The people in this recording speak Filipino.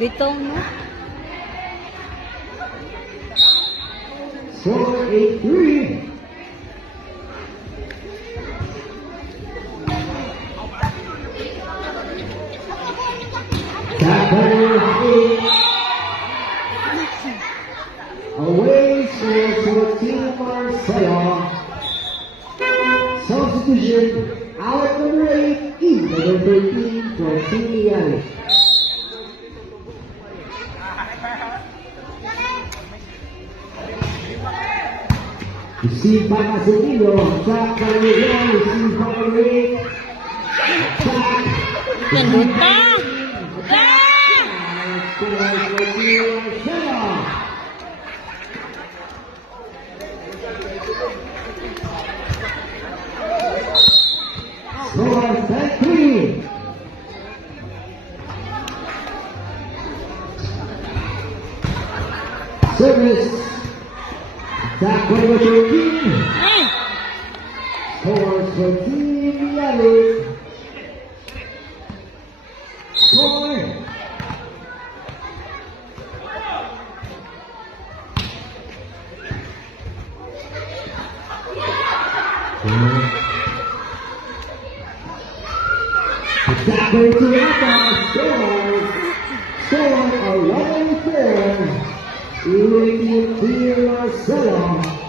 Bitong, no? Score 8-3. Away for Team Marcelo. Substitution, out number 8, in number 13 for Team Liali. Received by Mazzolino, attack by Miguel, received by Rick, attack. Naluta! Score 10-3. Service. Attack number 13. Scores for Team Liali. Score. Attack number 2 scores 11-4. Team Marcelo.